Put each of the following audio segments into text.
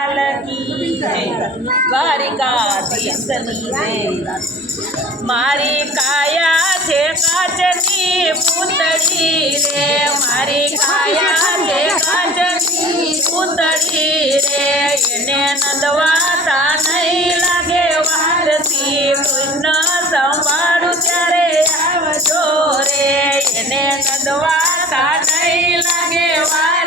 लाल की द्वारिका दिसनी रे मारी काया छे काचनी पुतड़ी रे मारी काया छे काचनी पुतड़ी रे એને નદવાતા નહીં લાગે વારથી કોઈનો સંભાળું ત્યારે આવજો રે એને નદવાતા નહીં લાગે વાર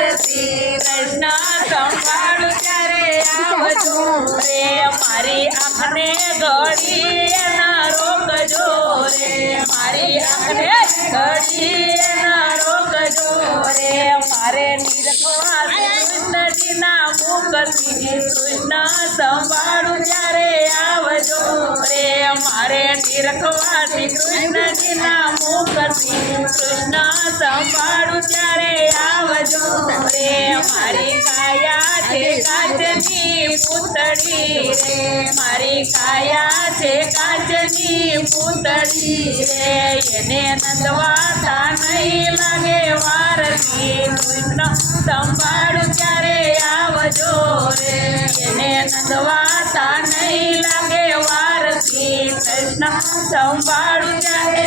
તરીય ના રોગ જોરે મારી અંગે તરીય ના રોગ જોરે મારે નિર્ખવા કૃષ્ણ દિના મુકતી કૃષ્ણ સંવાદું ત્યારે આવજો રે મારે નિર્ખવા કૃષ્ણ દિના મુકતી કૃષ્ણ સંવાદું ત્યારે આવજો રે મારી કાયા કે કાજે ની પૂતડી રે મારી કાયા से काजनी पुतरी रे येने नंदवा था नहीं लगे वारनी संभाड़ क्यारे आव जो रे येने नंदवा था नहीं लगे वारनी कृष्ण संभाड़ क्यारे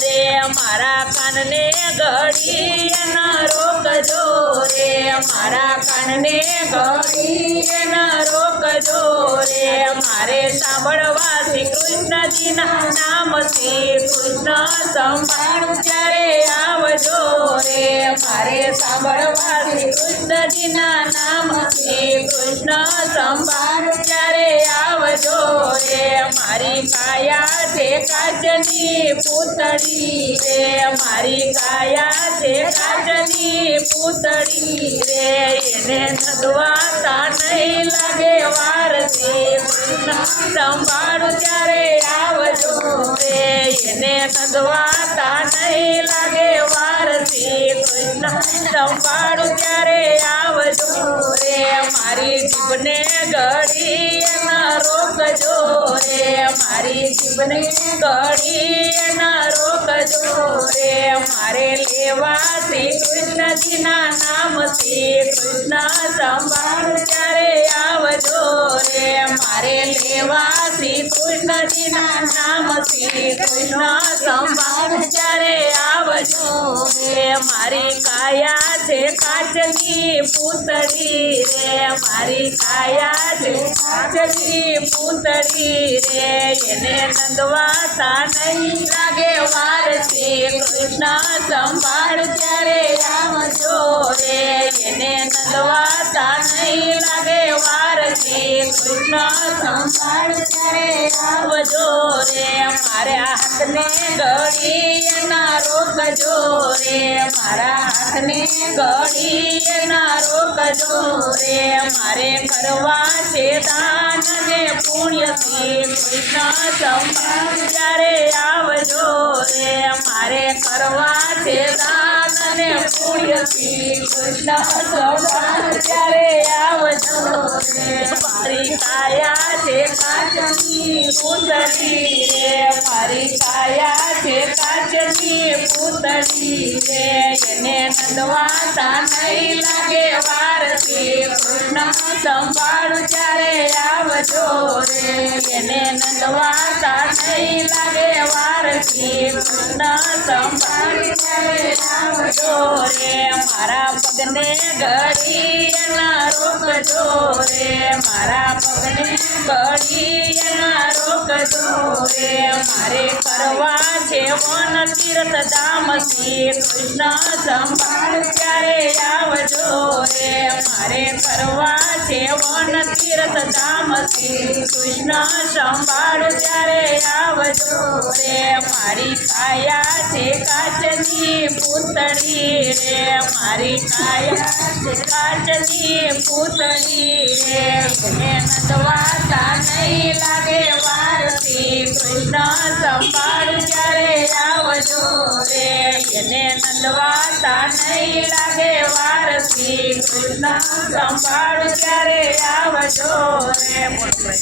રે મારા કાનને ઘડીએ ન રોકજો રે મારા કાનને ઘડીએ ન રોકજો રે મારે સાંભળવા શ્રી કૃષ્ણજીના નામ શ્રી કૃષ્ણ સંભાળું ત્યારે આવજો રે મારે સાંભળવા શ્રી કૃષ્ણજીના નામ શ્રી કૃષ્ણ સંભાળું ત્યારે આવજો રે મારી પાયા છે કાચની પૂતળી રે મારી કાયા છે કાચની પૂતળી રે એને નદવાતા નહીં લાગે વાર સંભાળું ત્યારે આવજો રે એને નદવાતા નહીં લાગે વાર સંભાળું ત્યારે આવજો રે મારી જીભને ઘડી એના રોકજો રે મારી જીભને ઘડી ના રોકજો રે મારે લેવા શ્રી કૃષ્ણજીના નામ શ્રી કૃષ્ણ સંભાળ ત્યારે આવજો રે મારે લેવા શ્રી કૃષ્ણજીના નામ શ્રી કૃષ્ણ સંભાળ ત્યારે આવજો રે મારી કાયા ની પૂતડી રે મારી કાયા દેખતી પૂતડી રે એને નંદવા તા નહીં લાગે વારથી કૃષ્ણ સંભાળ કરે આવજો રે એને નંદવા તા નહીં લાગે વારથી કૃષ્ણ સંભાળ કરે આવજો રે અમારા હાથ ને ગડીય ના રોગ જો રે અમારા તને ગડીએ ના રોકજો રે મારે કરવા છે दान ને પુણ્ય કી કૃષ્ણ સંભળ્યા રે આવજો રે મારે કરવા છે दान ને પુણ્ય કી કૃષ્ણ સંભળ્યા રે આવજો રે મારી કાયા છે કાજની હું જતી દવા નહીં લાગે વારથી પૂર્ણ સંભાળું ત્યારે આવજો રે એને નંદવાતા નહીં લાગે વારથી પૂર્ણ સંભાળું ત્યારે આવજો રે મારા પગને ઘડી એના રોકજો રે મારા પગને ઘડી એના કરશો રે મારે કરવા છે વન તીર્થ ધામ શ્રી કૃષ્ણ સંભાળ ત્યારે આવજો રે મારે કરવા છે વન તીર્થ ધામ શ્રી કૃષ્ણ સંભાળ ત્યારે આવજો રે મારી કાયા છે કાચની પૂતળી રે મારી કાયા છે કાચની પૂતળી રે મને નદવાતા નહીં લાગે કૃષ્ણ સંભાળ ક્યારે આવજો રે એને નંદવાતા નહીં લાગે વાર શ્રી કૃષ્ણ સંભાળ ક્યારે આવજો રે